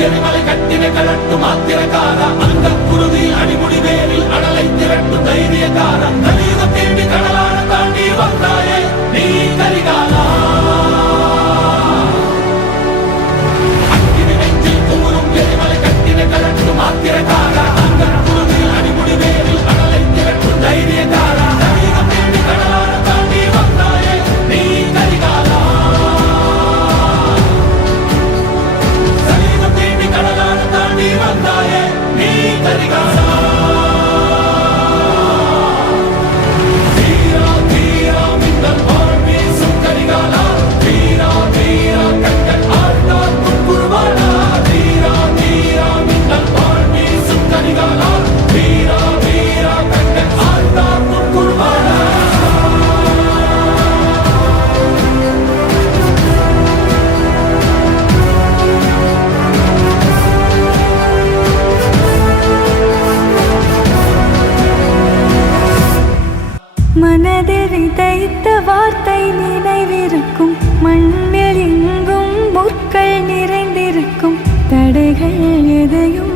எரிமலை கட்டினை கலட்டும் ஆத்திரக்காரா அந்த குருதி அடிமுடி வேலில் அடலை திரட்டும் தைரியக்காரா? மனதில் விதைத்த வார்த்தை நினைவிருக்கும். மண்ணில் எங்கும் முற்கள் நிறைந்திருக்கும். தடைகள் எதையும்